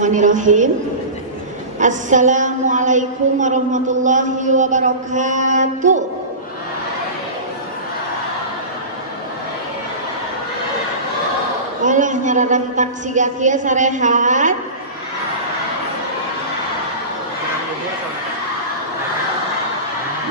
Bismillahirrahmanirrahim. Assalamualaikum warahmatullahi wabarakatuh. Walah nyararan taksi gakia sarehat.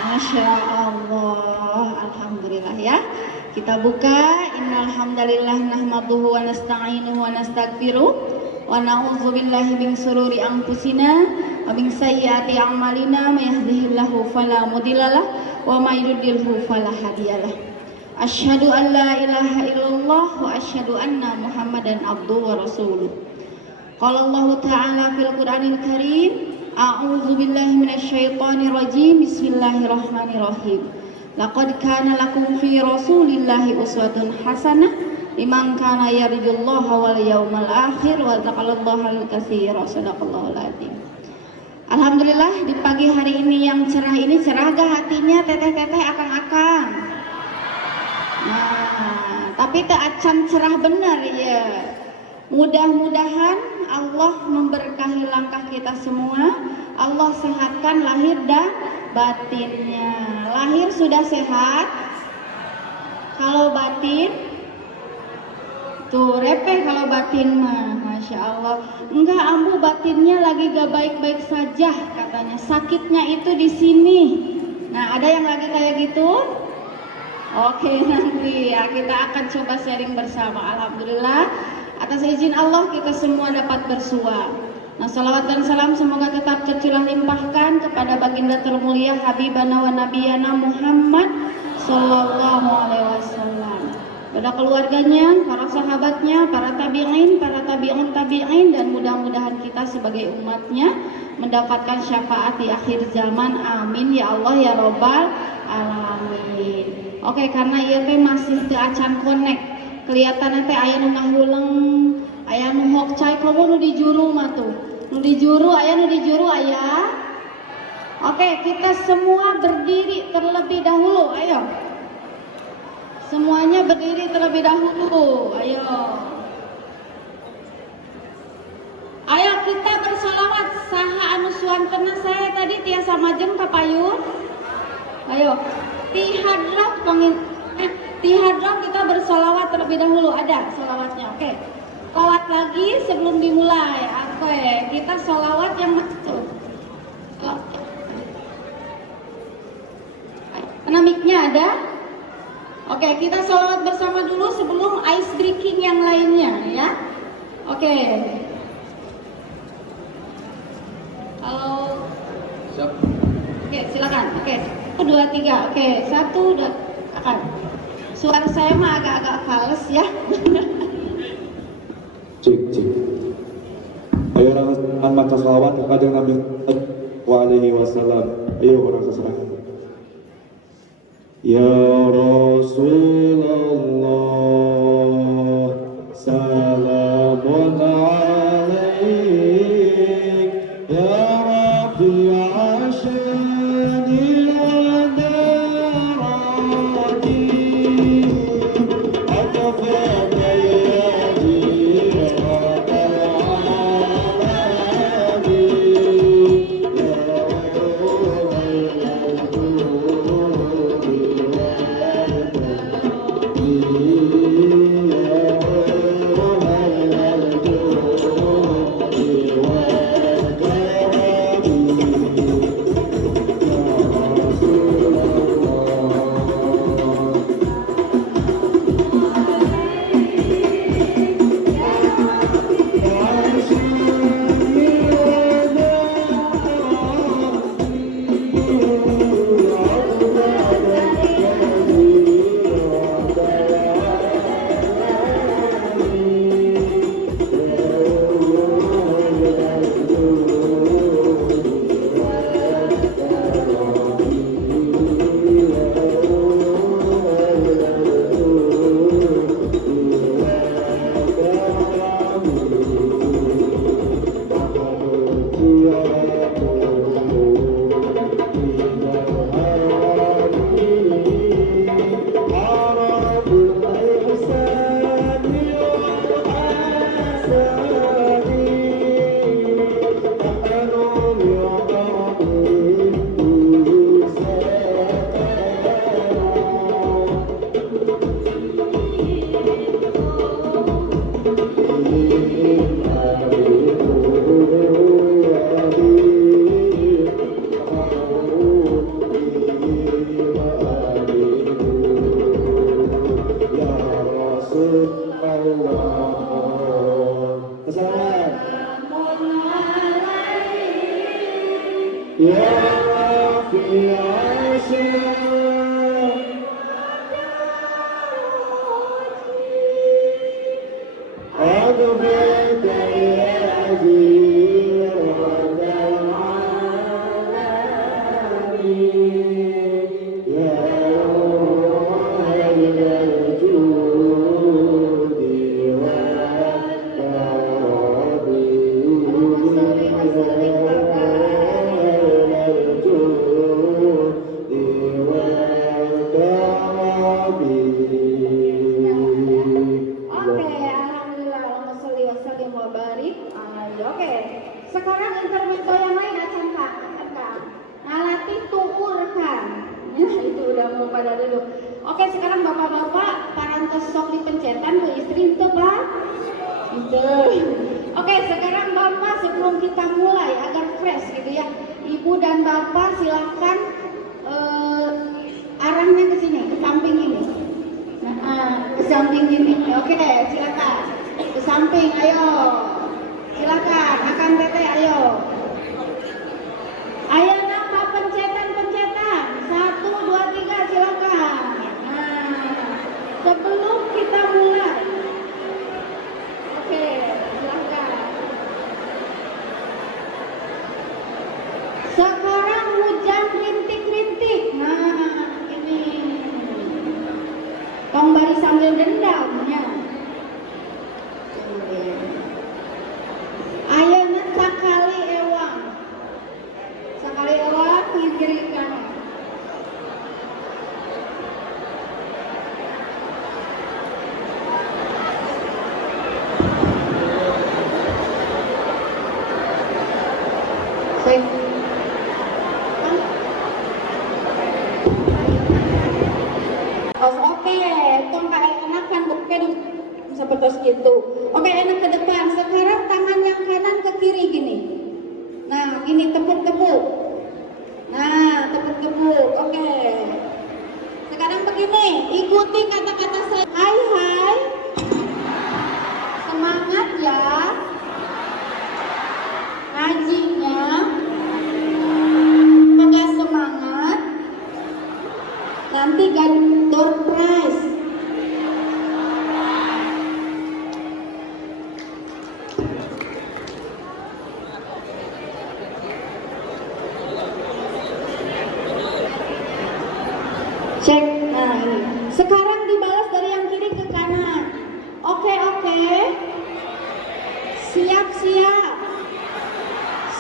Masya Allah, alhamdulillah ya. Kita buka. Innal hamdalillah nahmaduhu wa nasta'inuhu wa nastaghfiruh. Wa na'udzu billahi min shururi anfusina wa min sayyiati a'malina may yahdihillahu fala mudhillalah wa may yudlilhu fala hadiyalah. Asyhadu an la ilaha illallah wa asyhadu anna Muhammadan abduhu wa rasuluh. Qala Allah ta'ala fil Qur'anil Karim, a'udzu billahi minasyaitonir rajim. Bismillahirrahmanirrahim. Laqad kana lakum fi Rasulillahi uswatun hasanah liman kana yarjullaha wal yawmal akhir wa dzakarallaha katsira. Shadaqallahul adzim. Alhamdulillah di pagi hari ini yang cerah ini, cerah gak hatinya teteh-teteh akang-akang? Nah, tapi teu acan cerah bener ya. Mudah-mudahan Allah memberkahi langkah kita semua. Allah sehatkan lahir dan batinnya. Lahir sudah sehat. Kalau batin tuh repeh, kalau batin mah Masya Allah. Enggak, ambu batinnya lagi gak baik-baik saja katanya. Sakitnya itu di sini. Nah, ada yang lagi kayak gitu? Oke, nanti ya kita akan coba sharing bersama. Alhamdulillah, atas izin Allah kita semua dapat bersua. Nah, salawat dan salam semoga tetap tercurah limpahkan kepada baginda termulia Habibana wa Nabiyana Muhammad Sallallahu Alaihi Wasallam, pada keluarganya, para sahabatnya, para tabi'in, para tabi'un tabi'in, dan mudah-mudahan kita sebagai umatnya mendapatkan syafaat di akhir zaman. Amin ya Allah ya Robbal Alamin. Oke, karena ieu teh masih teu acan connect, kelihatan teh aya nu ngahuleng, aya nu hok cai komo nu di juru mah tuh. Nu di juru aya, nu di juru aya. Oke, kita semua berdiri terlebih dahulu, ayo. Semuanya berdiri terlebih dahulu. Ayo. Ayo kita bersolawat. Saha anu suantena saya tadi tiasa majeng kapayun. Ayo. Tihadroh kita bersolawat terlebih dahulu. Ada solawatnya. Oke. Solawat lagi sebelum dimulai. Oke. Kita solawat yang maksud. Karena mic-nya ada. Oke, kita sholawat bersama dulu sebelum ice breaking yang lainnya ya. Oke. Halo. Siap. Oke, silakan. Oke, 1, 2, 3. Oke, 1, 2, akan. Suara saya mah agak-agak fals ya. Cek. Ayo orang maca sholawat kepada Nabi Alaihi Wasallam. Ayo orang seserah. Ya Rasulullah, salamun alaik, ya Rabbi ashani wa darati, atafaka ya jirat al-alamin, ya Kesalahan. Ya Rabbi أقبلت يا عزيز رب العالمين يا روح الجود Oke, sekarang intermezzo yang lain acan Kak. Nalati tukurkan. Nah, itu udah mau pada dulu. Oke, sekarang bapak-bapak parantos sok dipencetan ke istri itu, Pak. Itu. Oke, sekarang bapak sebelum kita mulai agar fresh gitu ya. Ibu dan bapak silakan arahnya ke sini, ke samping ini. Nah, ke samping ini. Oke, silakan. Ke samping, ayo. Silakan, akan teteh, ayo. Ayo nambah pencetan. 1, 2, 3, silakan. Nah, sebelum kita mulai. Oke, silakan. Sekarang hujan rintik-rintik. Nah, ini. Tong bari sambil dendamnya. Ayeuna sakali ewang kiri kanan. Oke, tong kayak enak kan bukan seperti itu. Oke, enak ke depan. Sekarang tangan yang kanan ke kiri gini. Nah, gini tepuk-tepuk. Nah, tepuk-tepuk. Oke. Sekarang begini, ikuti kata-kata saya. Hai. Semangat ya. Ngajinya. Enggak semangat. Nanti door prize. Cek, nah ini. Sekarang dibalas dari yang kiri ke kanan. Oke. Siap.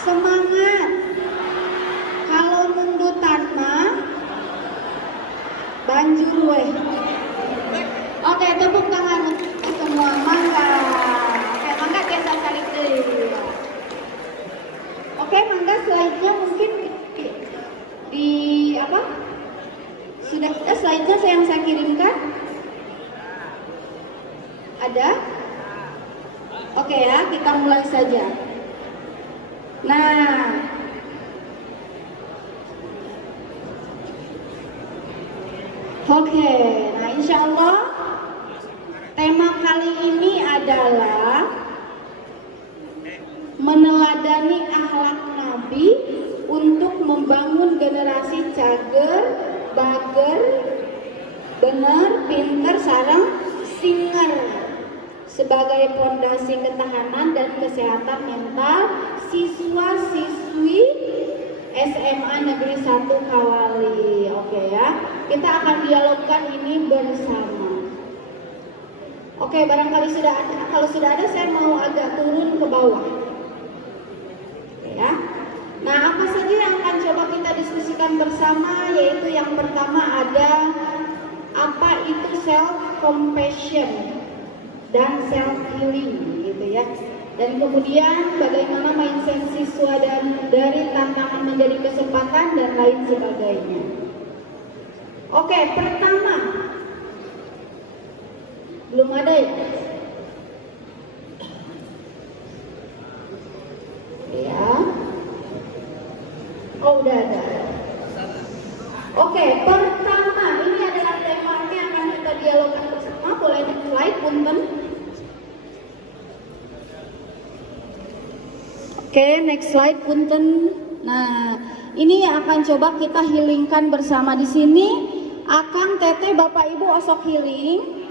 Semangat. Kalau mundutan mah banjur weh. Oke, tepuk tangan untuk semua. Mangga. Oke, mangga biasa kali dulu. Oke, mangga slide-nya mungkin di apa? Sudah ada slide-nya yang saya kirimkan? Ada? Oke ya, kita mulai saja. Nah, oke. Nah, insya Allah tema kali ini adalah meneladani akhlak Nabi untuk membangun generasi cager, bager, bener, pinter, sareng, singer sebagai fondasi ketahanan dan kesehatan mental siswa-siswi SMA Negeri 1 Kawali. Oke ya, kita akan dialogkan ini bersama. Oke, barangkali sudah ada. Kalau sudah ada, saya mau agak turun ke bawah. Oke ya. Nah, apa saja yang akan coba kita diskusikan bersama, yaitu yang pertama ada apa itu self compassion dan self healing gitu ya. Dan kemudian bagaimana mindset siswa dan dari tantangan menjadi kesempatan dan lain sebagainya. Oke, pertama belum ada ya? Ya. Oh, udah ada. Oke, pertama ini adalah tema yang akan kita dialogkan bersama. Boleh di slide, punten. Oke, next slide punten. Nah, ini akan coba kita healingkan bersama di sini. Akang, Teteh, Bapak Ibu osok healing.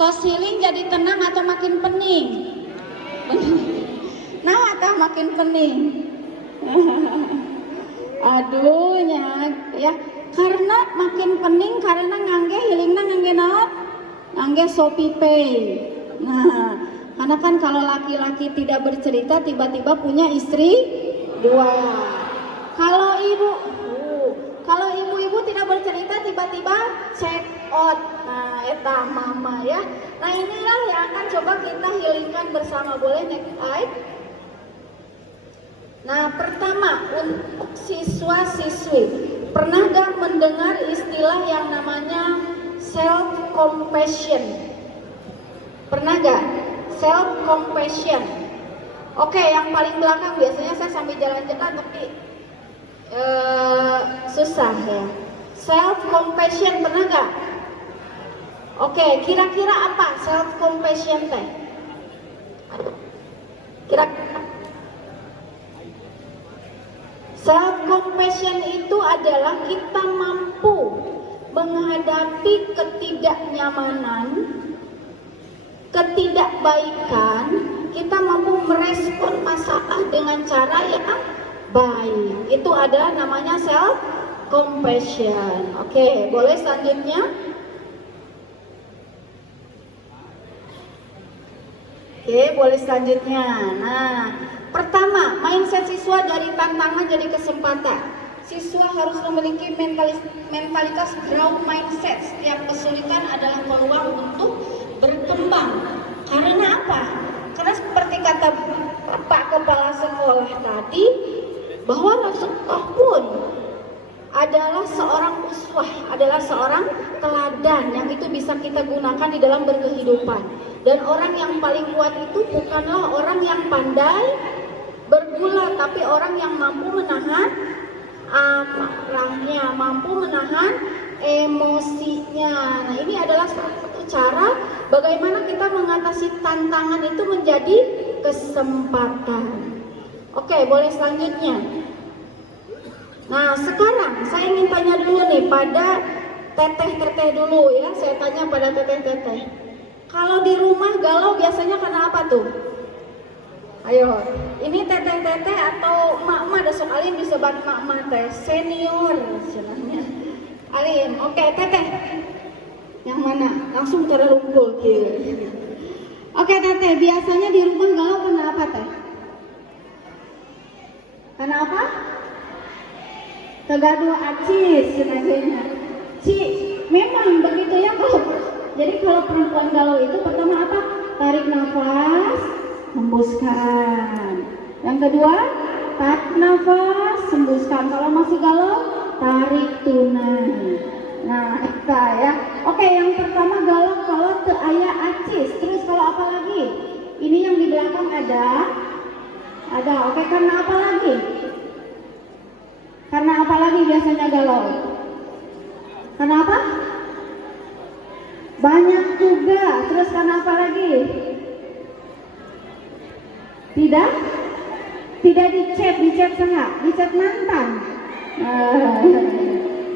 Tos healing jadi tenang atau makin pening? Nah, atau makin pening. Aduh, ya. Karena makin pening karena ngangge healingna ngangge naon? Ngangge Shopee Pay. Nah, karena kan kalau laki-laki tidak bercerita tiba-tiba punya istri dua. Kalau ibu-ibu tidak bercerita tiba-tiba check out. Nah, eta mama ya. Nah, inilah yang akan coba kita healingkan bersama. Boleh next slide? Nah, pertama untuk siswa-siswi, pernah gak mendengar istilah yang namanya self compassion? Pernah gak? Self compassion. Oke, yang paling belakang biasanya saya sambil jalan-jalan tapi susah ya. Self compassion pernah gak? Oke, kira-kira apa self compassion teh? Kira-kira self compassion itu adalah kita mampu menghadapi ketidaknyamanan, ketidakbaikan, kita mampu merespon masalah dengan cara yang baik. Itu ada namanya self compassion. Oke, boleh selanjutnya? Oke, boleh selanjutnya. Nah, pertama, mindset siswa dari tantangan jadi kesempatan. Siswa harus memiliki mentalitas growth mindset. Setiap kesulitan adalah peluang untuk berkembang. Karena apa? Karena seperti kata Pak Kepala Sekolah tadi, bahwa Rasulullah pun adalah seorang uswah, adalah seorang teladan yang itu bisa kita gunakan di dalam berkehidupan. Dan orang yang paling kuat itu bukanlah orang yang pandai bergula, tapi orang yang mampu menahan amarahnya, mampu menahan emosinya. Nah, ini adalah salah satu cara bagaimana kita mengatasi tantangan itu menjadi kesempatan. Oke, boleh selanjutnya. Nah, sekarang saya ingin tanya dulu nih pada teteh-teteh dulu ya. Saya tanya pada teteh-teteh. Kalau di rumah galau biasanya karena apa tuh? Ayo, ini teteh-teteh atau mak-mak, ada sok Alin bisa bantu mak-mak teh senior sebenarnya. Alin, oke teteh. Yang mana? Langsung cara rungkul gitu. Oke teteh, biasanya di rumah galau karena apa teh? Karena apa? Kegaduh acis sebagainya. Memang begitu ya kalau. Jadi kalau perempuan galau itu pertama apa? Tarik nafas, hembuskan. Yang kedua, tarik nafas, hembuskan. Kalau masih galau, tarik tunai. Nah, itu ya. Oke, yang pertama galau kalau teu aya acis. Terus kalau apa lagi? Ini yang di belakang ada. Oke, karena apa lagi? Karena apa lagi biasanya galau? Karena apa? Banyak tugas. Terus karena apa lagi? Tidak dicet sana, dicet mantan.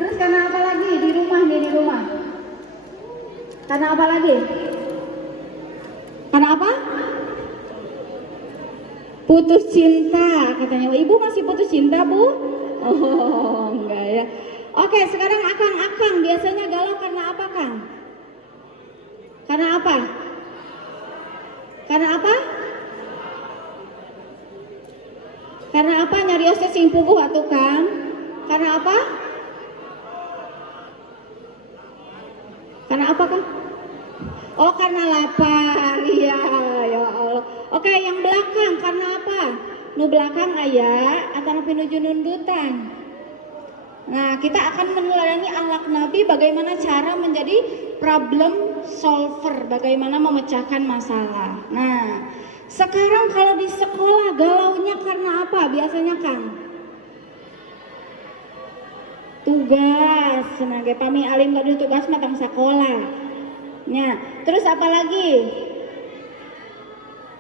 Terus karena apa lagi di rumah? Karena apa lagi? Karena apa? Putus cinta katanya. Ibu masih putus cinta, Bu? Oh, enggak ya. Oke, sekarang Akang biasanya galau karena apa, Kang? Karena apa? Karena apa? Karena apa nyariosnya sing puguh atuh Kang? Karena apa? Karena apa Kang? Oh, karena lapar. Iya, ya Allah. Oke, yang belakang karena apa? Nu belakang aya antara pinuju nundutan. Nah, kita akan meneladani akhlak Nabi bagaimana cara menjadi problem solver, bagaimana memecahkan masalah. Nah, sekarang kalau di sekolah galaunya karena apa biasanya Kang? Tugas, senaga pami alim tadi tugas matang sekolah. Nah, terus apa lagi?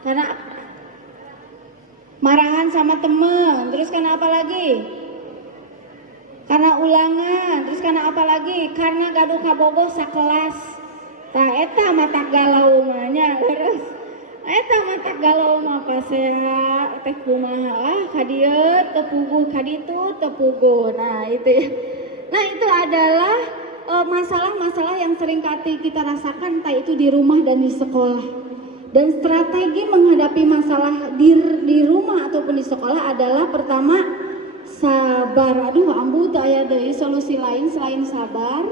Karena Marahan sama temen, terus karena apa lagi? Karena ulangan, terus karena apa lagi? Karena gaduh kabogoh sakelas. Tah eta mata galau mahnya terus. Eta mata galau mah pasea teh kumaha ka dieu teu puguh ka ditu teu puguh. Nah, itu ya. Nah, itu adalah masalah-masalah yang sering kita rasakan entah itu di rumah dan di sekolah. Dan strategi menghadapi masalah di rumah ataupun di sekolah adalah pertama sabar. Aduh, ambu teu aya deui solusi lain selain sabar.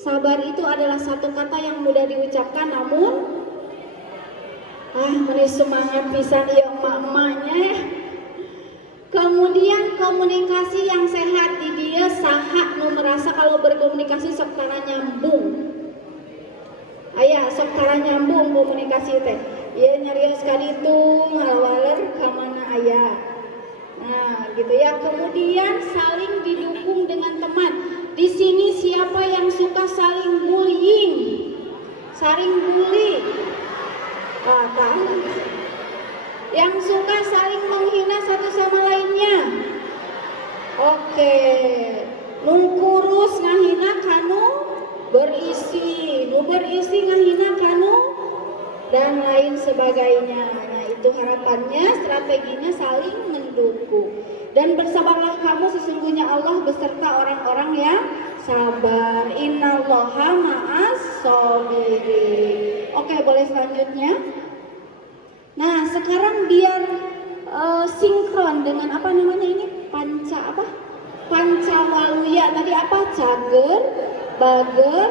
Sabar itu adalah satu kata yang mudah diucapkan namun meni semangat pisan ieu emak-emaknya ya. Kemudian komunikasi yang sehat di dia saha nu merasa kalau berkomunikasi sok tara nyambung. Aya sok tara nyambung komunikasi teh. Ieu nyarios ka ditu ngalawaler ka mana aya. Nah, gitu ya. Kemudian saling didukung dengan teman. Di sini siapa yang suka saling bullying? Saling bully. Tahu. Yang suka saling menghina satu sama lainnya. Oke. Nu kurus ngahina kanu berisi, nu berisi ngahina kanu dan lain sebagainya. Nah, itu harapannya, strateginya saling mendukung. Dan bersabarlah kamu, sesungguhnya Allah beserta orang-orang yang sabar. Innallaha ma'as shabirin. Oke, boleh selanjutnya. Nah, sekarang biar sinkron dengan apa namanya ini? Pancawaluya. Tadi apa? Cager, bager,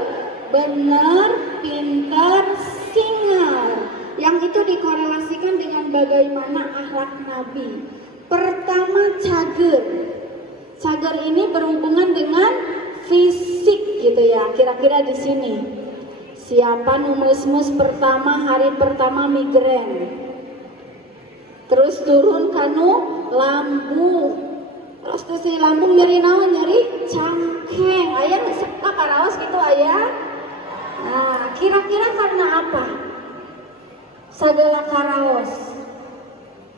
benar, pintar, singar. Yang itu dikorelasikan dengan bagaimana akhlak Nabi. Pertama, cager. Cager ini berhubungan dengan fisik gitu ya. Kira-kira di sini. Siapa numus-mus pertama hari pertama migrain. Terus turun kanu lambung. Terus tuh si lambung nyeri naon, nyeri cangkeng. Aya ngeseka karaos gitu aya. Nah, kira-kira karena apa? Sagala karaos.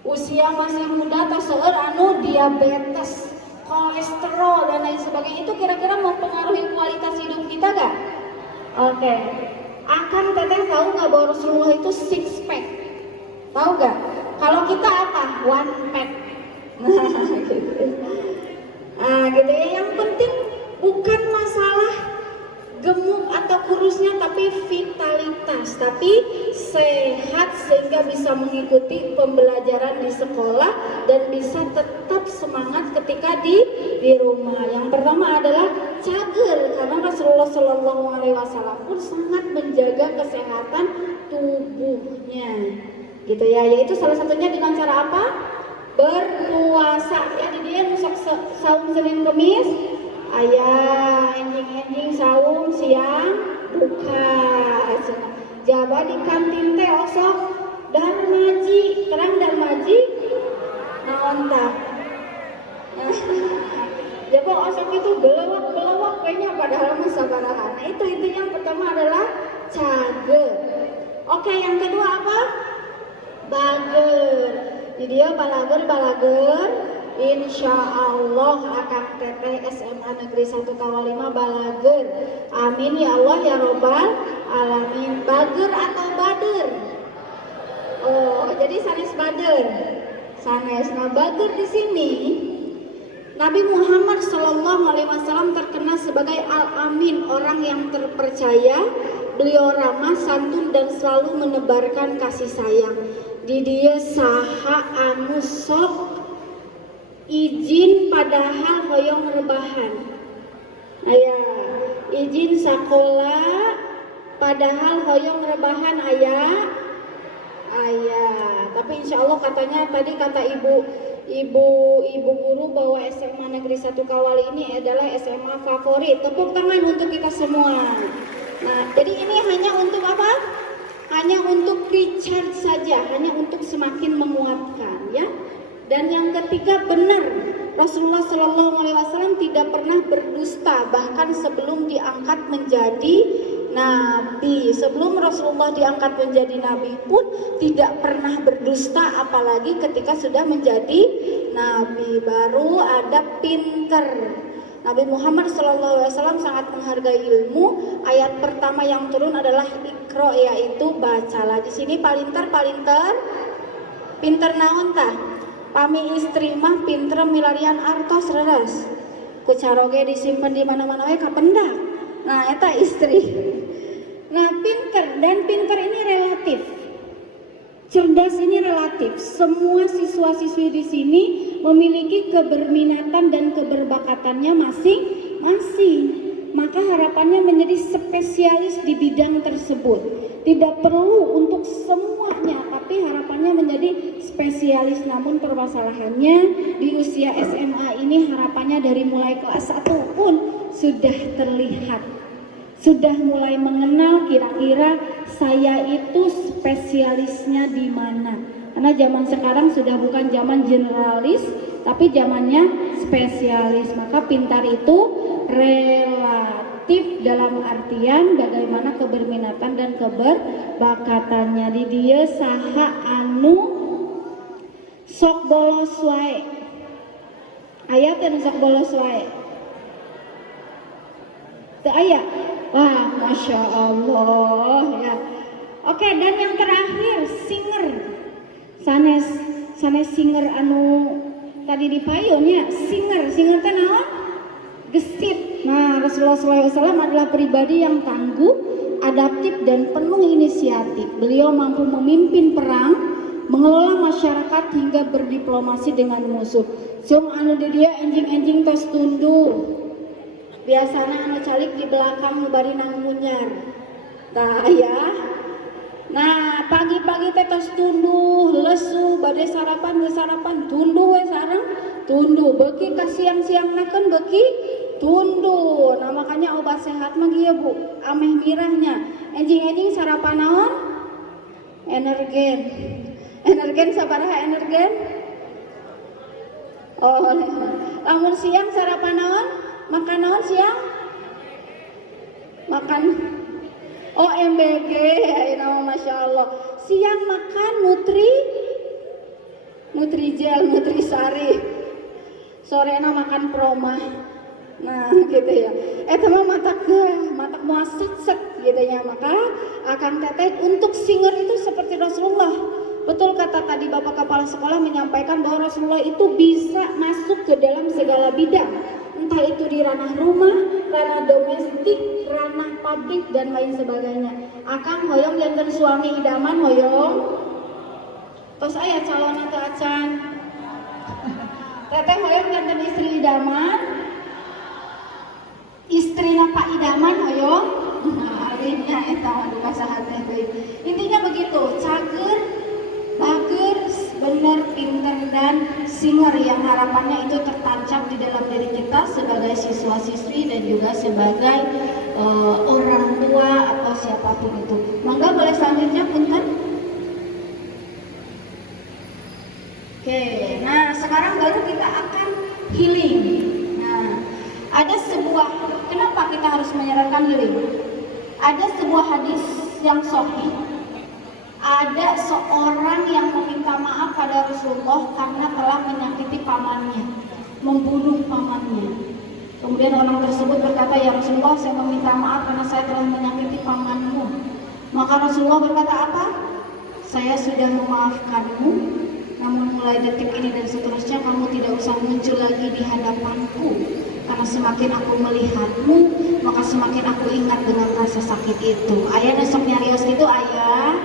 Usia masih muda atau seueur anu diabetes, kolesterol dan lain sebagainya, itu kira-kira mempengaruhi kualitas hidup kita gak? Oke. Akan teteh tahu nggak bahwa Rasulullah itu 6 pack? Tahu gak? Kalau kita apa? 1 pack. Nah, gitu ya. Yang penting bukan masalah gemuk atau kurusnya, tapi vitalitas, tapi sehat sehingga bisa mengikuti pembelajaran di sekolah dan bisa tetap semangat ketika di rumah. Yang pertama adalah cager, karena Rasulullah Shallallahu Alaihi Wasallam pun sangat menjaga kesehatan tubuhnya, gitu ya. Yaitu salah satunya dengan cara apa? Berpuasa. Ya, di dia nusok saum Senin Kemis. Ayah enjing-enjing saum siang buka. Jaba di kantin teh osok darmaji, terang darmaji naon tah. Jaba osok itu belewak kayaknya padahal mah sabaraha. Nah, itu intinya yang pertama adalah cager. Oke, yang kedua apa? Bager. Jadi dia balager. Insya Allah akan teteh SMA Negeri 1 Kawalima balager. Amin ya Allah ya Robbal Alamin. Bager atau bader? Oh, jadi sanes bader. Sanes. Nah, bager di sini Nabi Muhammad Shallallahu Alaihi Wasallam terkenal sebagai Al-Amin, orang yang terpercaya. Beliau ramah, santun dan selalu menebarkan kasih sayang. Di dia saha anu sok izin padahal hoyong rebahan. Aya izin sekolah padahal hoyong rebahan aya. Tapi insya Allah katanya tadi kata ibu guru bahwa SMA Negeri 1 Kawali ini adalah SMA favorit. Tepuk tangan untuk kita semua. Nah, jadi ini hanya untuk apa? Hanya untuk recharge saja, hanya untuk semakin menguatkan ya. Dan yang ketiga, benar, Rasulullah Shallallahu Alaihi Wasallam tidak pernah berdusta, bahkan sebelum diangkat menjadi nabi. Sebelum Rasulullah diangkat menjadi nabi pun tidak pernah berdusta, apalagi ketika sudah menjadi nabi. Baru ada pinter. Nabi Muhammad SAW sangat menghargai ilmu. Ayat pertama yang turun adalah Iqra, yaitu bacalah. Di sini palinter pinter naon tah? Pami istri mah pinter milarian artos reres. Kucaroge disimpan di mana-mana we kapendak. Nah, eta istri. Nah, pinter, dan pinter ini relatif. Cerdas ini relatif. Semua siswa-siswi di sini memiliki keberminatan dan keberbakatannya masing-masing. Maka harapannya menjadi spesialis di bidang tersebut. Tidak perlu untuk semuanya, tapi harapannya menjadi spesialis. Namun permasalahannya di usia SMA ini harapannya dari mulai kelas 1 pun sudah terlihat. Sudah mulai mengenal kira-kira saya itu spesialisnya di mana. Karena zaman sekarang sudah bukan zaman generalis, tapi zamannya spesialis. Maka pintar itu relatif dalam artian bagaimana keberminatan dan keberbakatannya. Di dia saha anu sok bolos wae. Aya teh sok bolos wae. Teu aya. Wah, Masya Allah ya. Oke, dan yang terakhir singer. Sanes singer anu tadi dipayunnya, singer teh naon? Gesit. Nah, Rasulullah SAW adalah pribadi yang tangguh, adaptif dan penuh inisiatif. Beliau mampu memimpin perang, mengelola masyarakat hingga berdiplomasi dengan musuh. Cung anu di dia enjing-enjing tos tunduh. Biasanya anu calik di belakang bari nangunyar. Tah ya. Nah, pagi-pagi teh tos tunduh, lesu, bade sarapan tunduh we sareng, tunduh. Beuki ka siang-siangnakeun beuki tunduh. Nah, makanya obat sehat mah ieu Bu, ameh mirahnya. Enjing-enjing sarapan naon? Energen. Energen sabaraha energen? Oh, lamun siang sarapan naon? Makan naon siang? Makan OMBG, ya nama Masya Allah. Siang makan Nutrijel, Nutrisari. Sorena makan Proma. Nah, gitu ya. Mah matak moal set gitu ya. Maka Akang Teteh untuk singer itu seperti Rasulullah. Betul kata tadi Bapak Kepala Sekolah menyampaikan bahwa Rasulullah itu bisa masuk ke dalam segala bidang. Entah itu di ranah rumah, ranah domestik, ranah pabrik dan lain sebagainya. Akang hoyong janten suami idaman hoyong. Tos aya calon atau acan. Teteh hoyong janten istri idaman. Istrina Pak idaman hoyong. Akhirnya eta di bahasa hati. Intinya begitu, cager, bager, benar, pinter dan singer yang harapannya itu tertancap di dalam diri kita sebagai siswa-siswi dan juga sebagai orang tua atau siapapun itu. Mangga boleh selanjutnya punten. Oke, nah sekarang baru kita akan healing. Nah, ada sebuah, kenapa kita harus menyerahkan healing? Ada sebuah hadis yang sahih. Ada seorang yang meminta maaf pada Rasulullah karena telah menyakiti pamannya, membunuh pamannya. Kemudian orang tersebut berkata, ya Rasulullah, saya meminta maaf karena saya telah menyakiti pamanmu. Maka Rasulullah berkata apa? Saya sudah memaafkanmu, namun mulai detik ini dan seterusnya kamu tidak usah muncul lagi di hadapanku. Karena semakin aku melihatmu, maka semakin aku ingat dengan rasa sakit itu. Ayah besok nyarios itu ayah.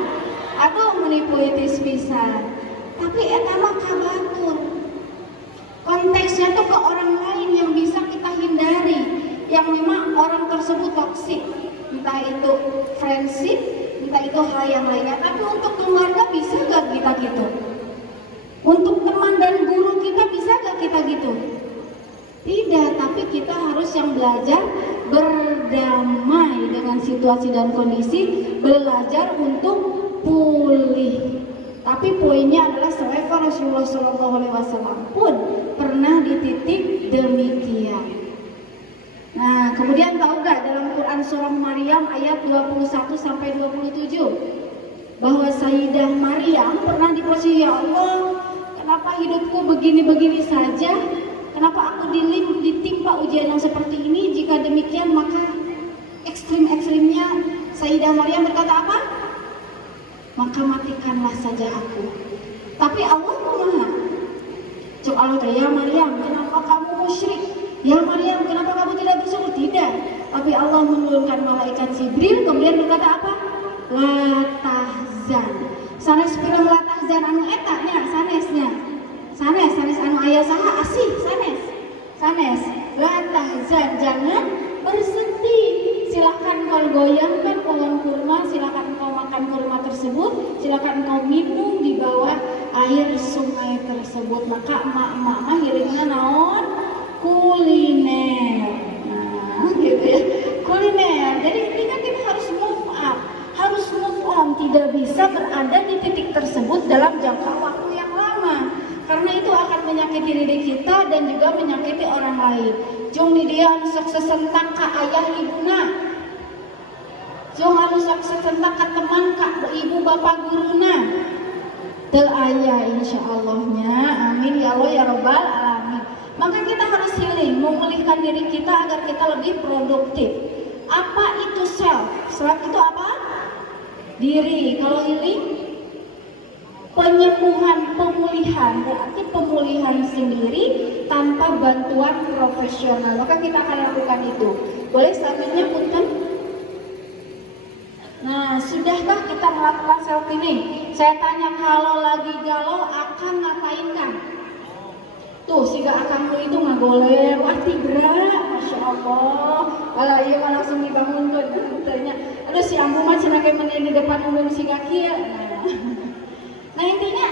Aduh menipu itis pisan. Tapi eta mah kabatur. Konteksnya tuh ke orang lain yang bisa kita hindari, yang memang orang tersebut toksik, entah itu friendship, entah itu hal yang lainnya. Tapi untuk keluarga bisa gak kita gitu? Untuk teman dan guru kita bisa gak kita gitu? Tidak, tapi kita harus yang belajar berdamai dengan situasi dan kondisi, belajar untuk pulih. Tapi poinnya adalah selama Rasulullah SAW pun pernah di titik demikian. Nah, kemudian tahu gak dalam Quran surah Maryam ayat 21 sampai 27 bahwa Sayyidah Maryam pernah diposisi, ya Allah, kenapa hidupku begini-begini saja? Kenapa aku ditimpa ujian yang seperti ini? Jika demikian maka ekstrim-ekstrimnya Sayyidah Maryam berkata apa? Maka matikanlah saja aku. Tapi Allah kumaha? Cuk Allah, ya Maryam, kenapa kamu musyrik? Ya Maryam, kenapa kamu tidak bersyukur? Tidak. Tapi Allah menurunkan malaikat Jibril, kemudian berkata apa? La tahzan. Sanes pirang la tahzan anu eta nya sanesnya. Sanes anu aya saha asih sanes. La tahzan, jangan bersedih. Silakan kau goyangkan pohon kurma, silakan kau makan kurma tersebut, silakan kau minum di bawah air sungai tersebut. Maka emak-emak hiringnya naon? Kuliner. Nah, gitu ya. Kuliner. Jadi ini kan kita harus move up, harus move on, tidak bisa berada di titik tersebut dalam jangka waktu yang lama. Karena itu akan menyakiti diri kita dan juga menyakiti orang lain. Jung di dia anu sok sesentak ka ayah ibuna. Jung anu sok sesentak ka teman ka ibu bapak guruna. Teu aya insyaallah-nya. Amin ya Allah ya rabbal alamin. Maka kita harus healing, memulihkan diri kita agar kita lebih produktif. Apa itu self? Self itu apa? Diri. Kalau healing, penyembuhan, pemulihan, berarti pemulihan sendiri tanpa bantuan profesional. Maka kita akan lakukan itu. Boleh statementnya punten? Nah, sudahkah kita melakukan self healing? Saya tanya, kalau lagi galau akan ngapain kan? Tuh, siga akang itu ngagoler, wah tigra, masya Allah. Kalau iya mah langsung dibangun tuh, tanya, aduh si ambu mah cina kayak di depan umum siga kia. Nah intinya,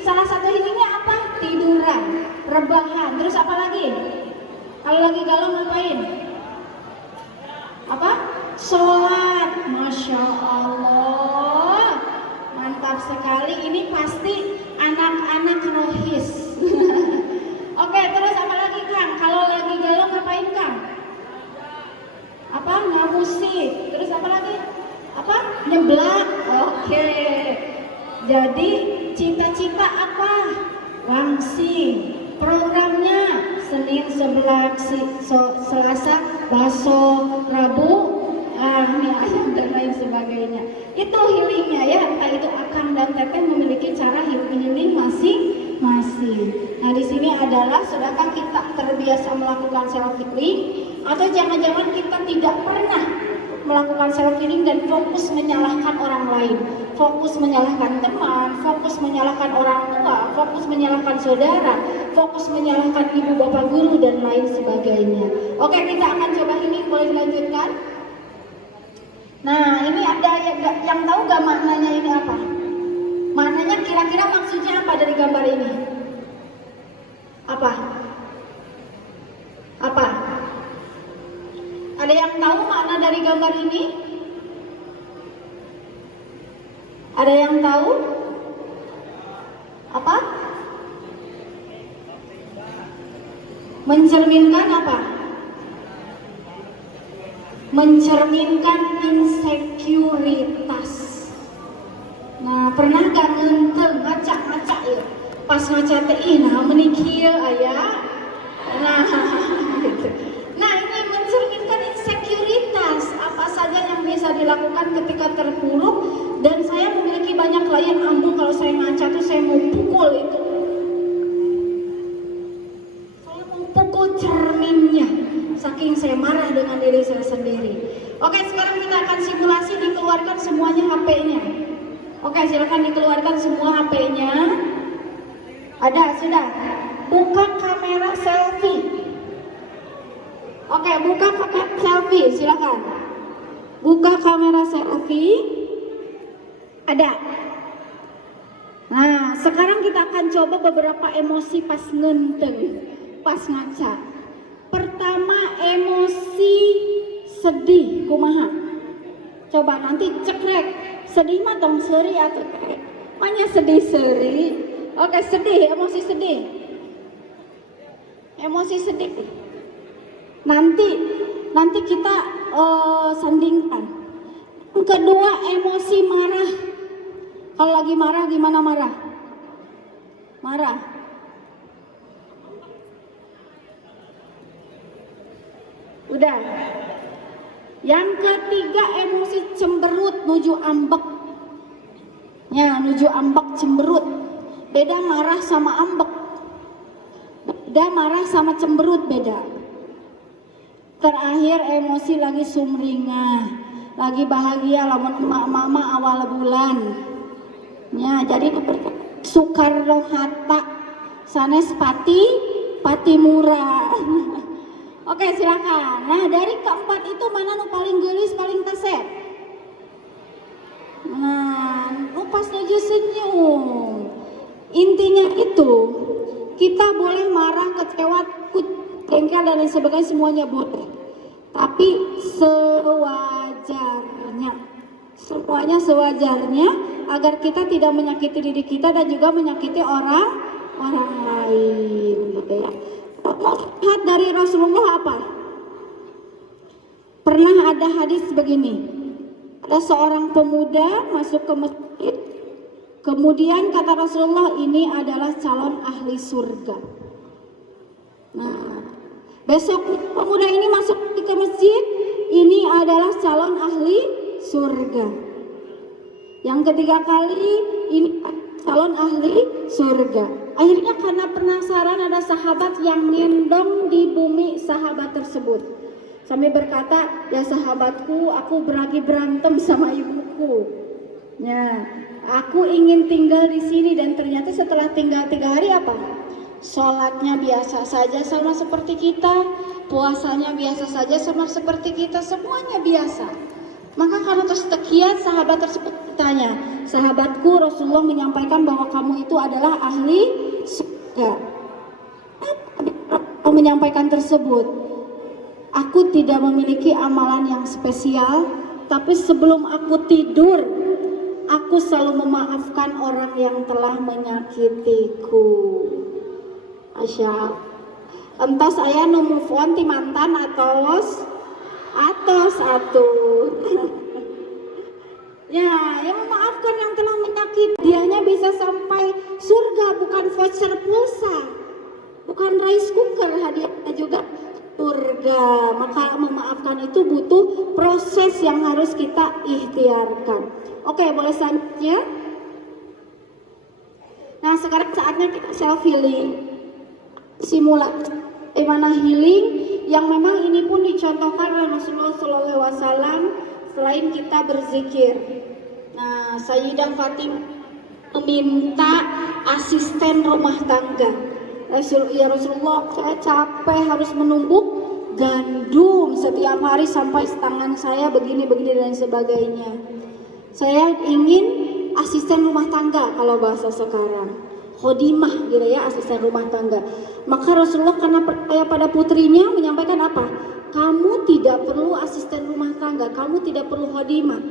salah satu healingnya apa? Tiduran, rebahan, terus apa lagi? Kalau lagi galau ngapain? Apa? Sholat, masya Allah. Mantap sekali, ini pasti anak-anak rohis. Oke, terus apa lagi Kang? Kalau lagi galau ngapain Kang? Apa? Ngamusik. Terus apa lagi? Apa? Nyeblak. Oke. Jadi cita-cita apa? Langsing. Programnya Senin sebelah Selasa baso, Rabu mie ayam dan lain sebagainya. Itu healingnya ya. Entah itu Akang dan Teteh memiliki cara healing masing-masing. Nah di sini adalah, sudahkah kita terbiasa melakukan self healing atau jangan-jangan kita tidak pernah melakukan self healing dan fokus menyalahkan orang lain, fokus menyalahkan teman, fokus menyalahkan orang tua, fokus menyalahkan saudara, fokus menyalahkan ibu bapak guru dan lain sebagainya. Oke, kita akan coba ini, boleh dilanjutkan? Nah ini ada yang tahu gak maknanya ini apa? Maknanya kira-kira maksudnya apa dari gambar ini? Apa? Apa? Ada yang tahu makna dari gambar ini? Ada yang tahu? Apa? Mencerminkan apa? Mencerminkan insekuritas. Nah, pernah gak ngenteng ngaca ya? Pas ngaca teh nah menikil aya. Nah, gitu. Nah, ini mencerminkan insekuritas. Apa saja yang bisa dilakukan ketika terpuruk, dan saya memiliki banyak klien ambu kalau saya ngaca tuh saya mau pukul itu. Saya mau pukul cerminnya. Saking saya marah dengan diri saya sendiri. Oke, sekarang kita akan simulasi, dikeluarkan semuanya HP-nya. Oke, silakan dikeluarkan semua HP-nya. Ada, sudah. Buka kamera selfie. Oke, buka kamera selfie, silakan. Buka kamera selfie. Ada. Nah, sekarang kita akan coba beberapa emosi pas ngenteng, pas ngaca. Pertama, emosi sedih, kumaha. Coba nanti cekrek, sedih mah tong seuri atuh teh. Manya sedih seuri. Oke, sedih, emosi sedih. Emosi sedih. Nanti nanti kita sandingkan. Yang kedua, emosi marah. Kalau lagi marah gimana marah? Marah. Udah. Yang ketiga, emosi cemberut nuju ambek. Ya, nuju ambek cemberut. Beda marah sama ambek. Beda marah sama cemberut beda. Terakhir emosi lagi sumringah, lagi bahagia lamun mama awal bulan. Ya, jadi Soekarno Hatta sanes pati murah. Oke, silakan. Nah, dari keempat itu mana nu paling geulis, paling kasep? Nah, nu pas nuju senyum. Intinya itu, kita boleh marah, kecewa, jengkel dan lain sebagainya, semuanya boleh. Tapi sewajarnya. Semuanya sewajarnya agar kita tidak menyakiti diri kita dan juga menyakiti orang lain, gitu ya. Lihat dari Rasulullah apa? Pernah ada hadis begini. Ada seorang pemuda masuk ke masjid. Kemudian kata Rasulullah, ini adalah calon ahli surga. Nah, besok pemuda ini masuk ke masjid, ini adalah calon ahli surga. Yang ketiga kali, ini calon ahli surga. Akhirnya karena penasaran, ada sahabat yang ngendong di bumi sahabat tersebut. Sampai berkata, ya sahabatku, aku lagi berantem sama ibuku. Ya, aku ingin tinggal di sini. Dan ternyata setelah tinggal 3 hari apa? Sholatnya biasa saja sama seperti kita, puasanya biasa saja sama seperti kita, semuanya biasa. Maka karena sekian sahabat tersebut bertanya, sahabatku, Rasulullah menyampaikan bahwa kamu itu adalah ahli surga. Aku menyampaikan tersebut, aku tidak memiliki amalan yang spesial, tapi sebelum aku tidur, aku selalu memaafkan orang yang telah menyakitiku. Asya, entah saya move on ti mantan atau satu. Ya, yang memaafkan yang telah menyakiti, dianya bisa sampai surga, bukan voucher pulsa, bukan rice cooker, hadiahnya juga surga. Maka memaafkan itu butuh proses yang harus kita ikhtiarkan. Oke, boleh selanjutnya. Nah, sekarang saatnya kita self healing, simulasi bagaimana healing yang memang ini pun dicontohkan oleh Rasulullah SAW selain kita berzikir. Nah, Sayyidah Fatimah meminta asisten rumah tangga. Ya Rasulullah, saya capek harus menumbuk gandum setiap hari sampai tangan saya begini dan sebagainya. Saya ingin asisten rumah tangga kalau bahasa sekarang, khodimah gitu ya, asisten rumah tangga. Maka Rasulullah karena percaya pada putrinya menyampaikan apa? Kamu tidak perlu asisten rumah tangga, kamu tidak perlu khodimah.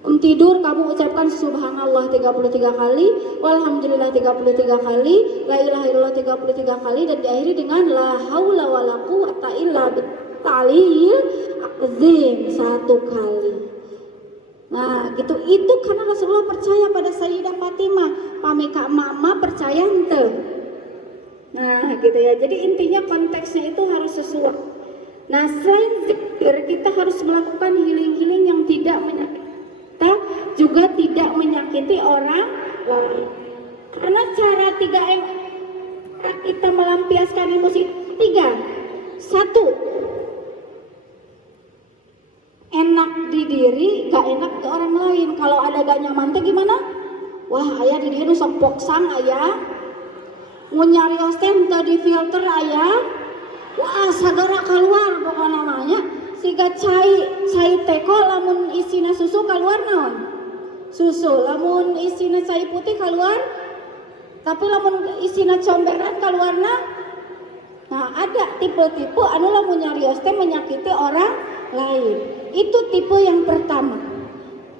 Tidur kamu ucapkan subhanallah 33 kali, walhamdulillah 33 kali, la ilaha illallah 33 kali, dan diakhiri dengan la haula wala quwata illa billahil azim 1 kali. Nah, gitu, itu karena Rasulullah percaya pada Sayyidah Fatimah, pameka mama percaya ente. Nah, gitu ya. Jadi intinya konteksnya itu harus sesuai. Nah, selain zikir, kita harus melakukan healing-healing yang tidak menyakiti kita, juga tidak menyakiti orang lain. Karena cara 3M kita melampiaskan emosi 3. 1, enak di diri, gak enak ke orang lain. Kalau ada gak nyaman tuh gimana? Wah, ayah di diri sok poksang ayah, nyari osten tadi filter ayah, wah sagara keluar pokoknya namanya. Siga cai teko lamun isina susu keluar naon? Susu, lamun isina cai putih keluar, tapi lamun isina comberan keluarna. Nah, ada tipe-tipe anu lamun nyari osten menyakiti orang lain. Itu tipe yang pertama.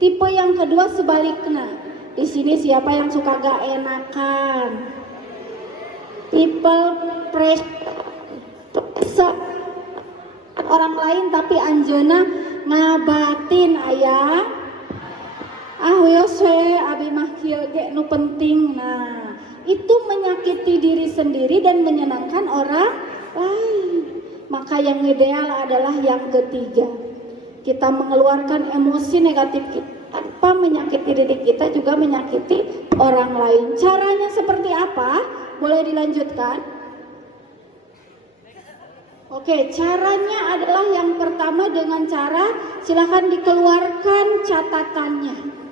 Tipe yang kedua sebaliknya. Di sini siapa yang suka gak enakan? People pressure orang lain tapi anjeunna ngabatin aya. Wios we abi mah kieu ge nu penting. Nah, itu menyakiti diri sendiri dan menyenangkan orang lain. Maka yang ideal adalah yang ketiga. Kita mengeluarkan emosi negatif kita tanpa menyakiti diri kita, juga menyakiti orang lain. Caranya seperti apa? Boleh dilanjutkan? Oke, caranya adalah yang pertama dengan cara silakan dikeluarkan catatannya.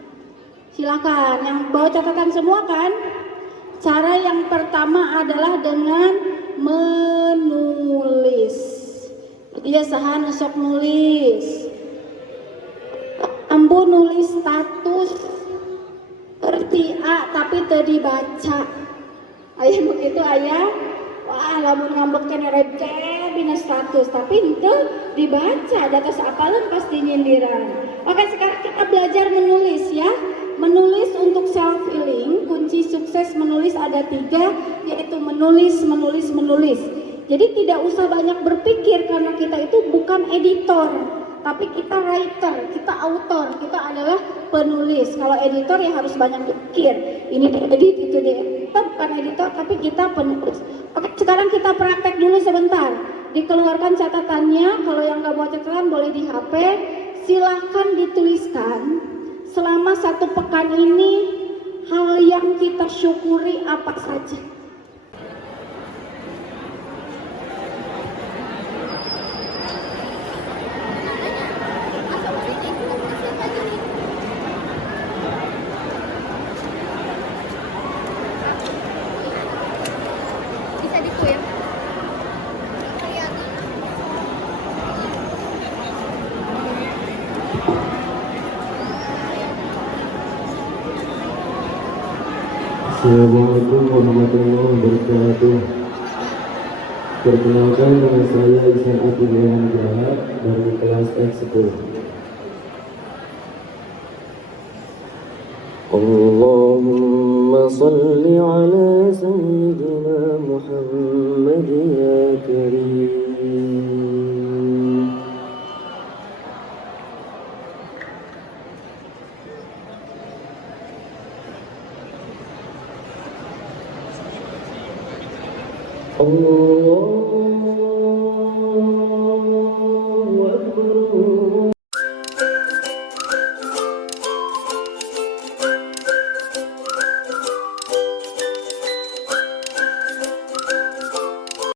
Silakan, yang bawa catatan semua kan? Cara yang pertama adalah dengan menulis. Dia saha sok nulis. Ambu nulis status seperti A tapi teu dibaca. Aya begitu aya. Wah, lamun ngambek kena receh bina status tapi henteu dibaca, datos apalan pasti nyindiran. Maka sekarang kita belajar menulis ya. Menulis untuk self healing, kunci sukses menulis ada 3, yaitu menulis. Jadi tidak usah banyak berpikir karena kita itu bukan editor, tapi kita writer, kita author, kita adalah penulis. Kalau editor ya harus banyak berpikir, ini diedit, itu diedit, kita bukan editor tapi kita penulis. Oke, sekarang kita praktek dulu sebentar. Dikeluarkan catatannya, kalau yang nggak mau catatan boleh di HP, silahkan dituliskan. Selama 1 pekan ini, hal yang kita syukuri apa saja? Assalamualaikum warahmatullahi wabarakatuh. Perkenalkan, nama saya Ihsan Abdul Rahman Jahat dari kelas X10. Allahumma salli ala sayyidina Muhammad ya karim. Allah